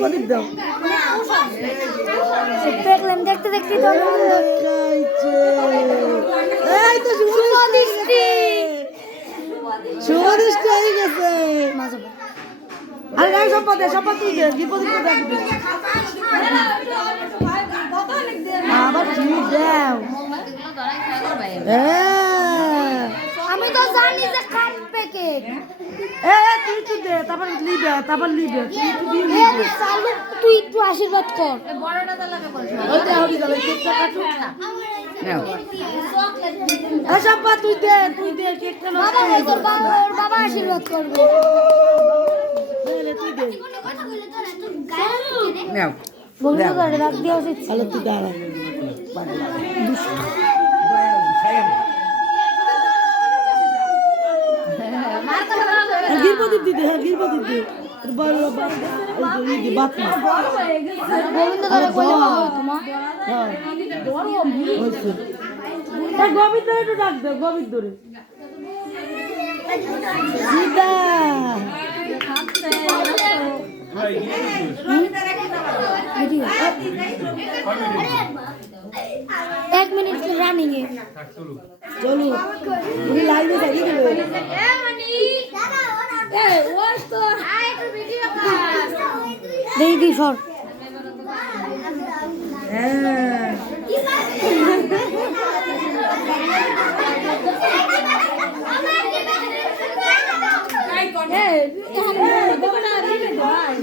প্রদীপ দাও দেখলেন দেখতে দেখতে এই তো শুভ দৃষ্টি হয়ে গেছে আরে গাই সম্পদ তুই দে কি প্রদীপ দেখবি আবার ঠিক দাও আমি তো জানি যে কাটবে কেক তুই তো দে তারপর লিবে তুই একটু আশীর্বাদ কর কেকটা কাটু সম্পদ তুই দে কেকটা বাবা আশীর্বাদ করবে তুই দে বন্ধু করে রাখ দিয়ে উচিত তাহলে তুই দাঁড়া গিরপদীপ দিদি গিরপদীপ দিদি গোবিন্দ ধরে কইলে বাবা তোমার গোবিন্দ একটু ডাক দে গোবিন্দ রে দিদা 1 মিনিট রানিং এ চলো পুরো লাইভে দেখি দেবে দেখি সর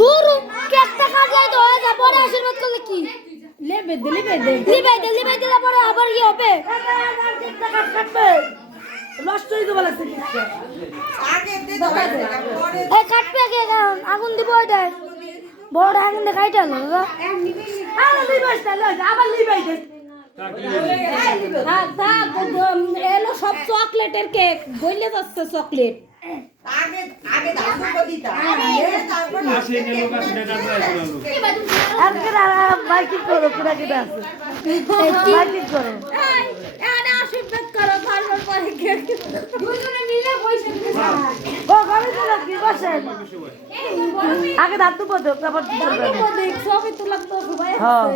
দূর কেকটা কাটাই তো হয়ে যাবে পরে আশীর্বাদ করলে কি লিবে দিলে পরে আবার কি হবে কেকটা কাটবে নষ্ট হয়ে যাবে লাগছে কেকটা এই কাটবে কে আগুন দিব ওইটা বড় আগুন দেখাইটা হলো দাদা আরে লিবাস না আবার লিবাই দে এলো সব চকলেটের কেক গইলে যাচ্ছে চকলেট আগে দাদু দিতা তারপর আসে নেলো কাছে ডেটা আসলো আর কেডা বাইকিং করো কেডা আছে বাইকিং করো আরে আশীর্বাদ করো ভালোর পরে কেক দুজনে মিলে বসে ও গাড়ি চালা কি বসেন আগে দাঁত পড়ো তারপর দেখ সবই তোলা তো সবাই হ্যাঁ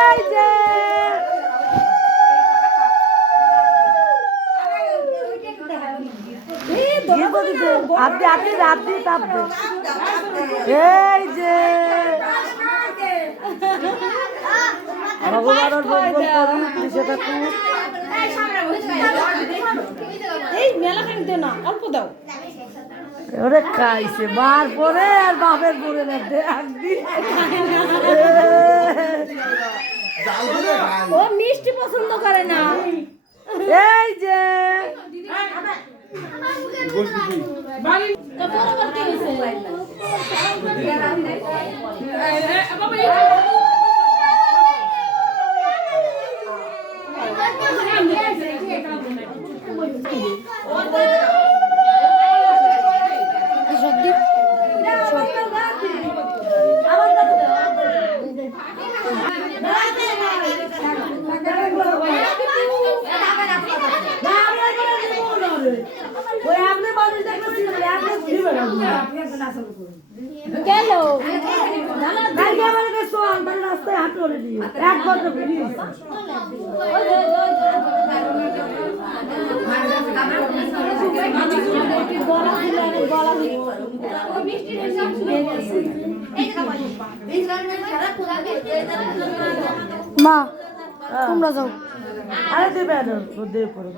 এই যে আপনি তাপবে এই যে ভগবানের মঙ্গল করুন সেটা খুব এই মেলা খাইতে না অল্প দাও ওরে খাইছে বার পরে আর বাপের পরে না একদিন ও মিষ্টি পছন্দ করে না এই যে তো পরবর্তী হইছে গেল রাস্তায় হাঁটে নিয়ে 1 ঘন্টা বেরিয়ে মা তোমরা যাও আরে দেবে দে পরে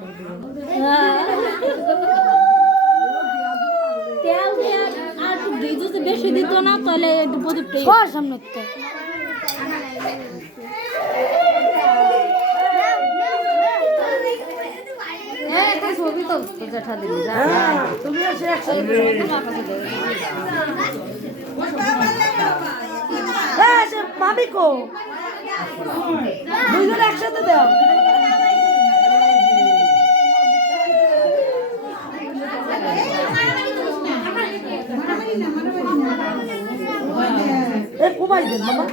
তেল দিয়ে আর একটু ঘি যদি বেশি দিত না তাহলে প্রদীপটা সর সামনে তো ছবি তো জেঠা দিলি তুমি এসে একসাথে মামি কো দুইজন একসাথে দাও এ কুমাই দেন মামা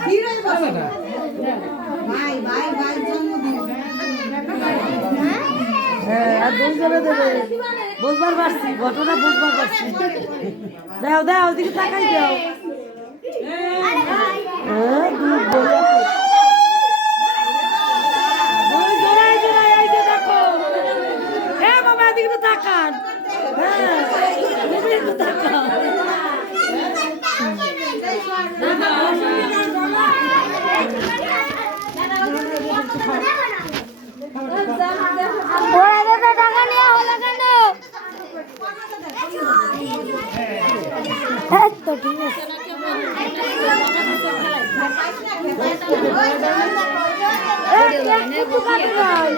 কি রে বাবা? ভাই ভাই ভাই জন্মদিন। হ্যাঁ আর দুইজনে দেবে বুঝবার পারছি ঘটনা বুঝবার পারছি দাও দাও ওদিকে তাকাই দাও হ্যাঁ দুই জোড়ায় জোড়ায় এই যে দেখো হ্যাঁ বাবা এদিকে তো তাকান হ্যাঁ এদিকে তো তাকান ওরা এত টাকা নেওয়া হলো কেন? হ্যাঁ তো ঠিক আছে। একটু কাটে নাই।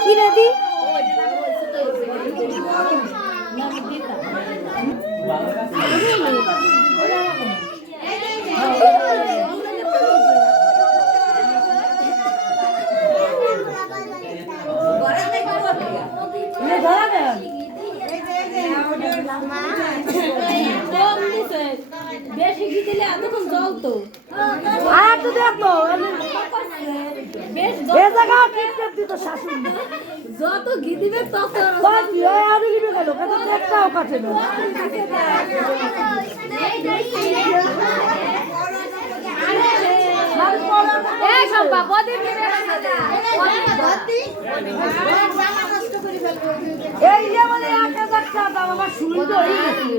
কি রে দি? ধরা দেন কম দিছে বেশি ঘি দিলে এতক্ষণ জ্বলতো আর একটু দেখো বেশ এ জায়গা টিপ টিপ দিত শাশুড়ি যত ঘি দিবে তত কই কি ওই আলু নিবে গেল কত একটাও কাটে না এই সম্পা বদির কে এই যে বলে 1000 টাকা দাম আমার শুনতে হয়ে গেছে